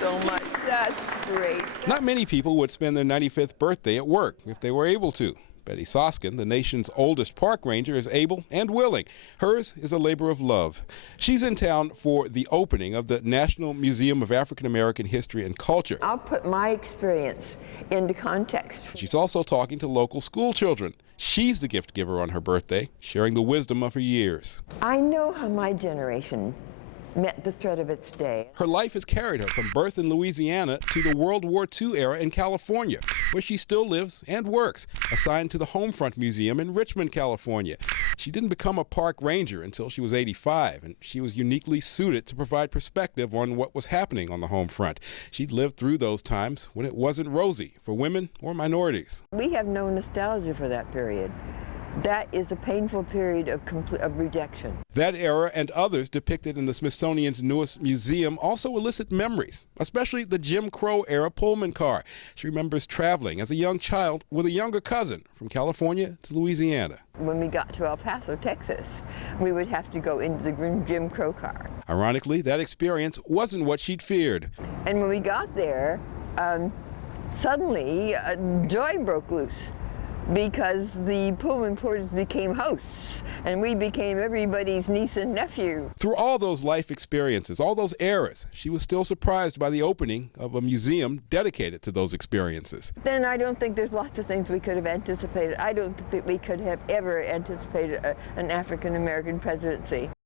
so much. That's great. Not many people would spend their 95th birthday at work if they were able to. Betty Soskin, the nation's oldest park ranger, is able and willing. Hers is a labor of love. She's in town for the opening of the National Museum of African American History and Culture. I'll put my experience into context. She's also talking to local school children. She's the gift giver on her birthday, sharing the wisdom of her years. I know how my generation met the threat of its day. Her life has carried her from birth in Louisiana to the World War II era in California, where she still lives and works, assigned to the Homefront Museum in Richmond, California. She didn't become a park ranger until she was 85, and she was uniquely suited to provide perspective on what was happening on the home front. She'd lived through those times when it wasn't rosy for women or minorities. We have no nostalgia for that period. That is a painful period of rejection. That era and others depicted in the Smithsonian's newest museum also elicit memories, especially the Jim Crow era Pullman car. She remembers traveling as a young child with a younger cousin from California to Louisiana. When we got to El Paso, Texas, we would have to go into the Jim Crow car. Ironically, that experience wasn't what she'd feared. And when we got there, suddenly joy broke loose, because the Pullman porters became hosts, and we became everybody's niece and nephew. Through all those life experiences, all those eras, she was still surprised by the opening of a museum dedicated to those experiences. Then I don't think there's lots of things we could have anticipated. I don't think we could have ever anticipated an African-American presidency.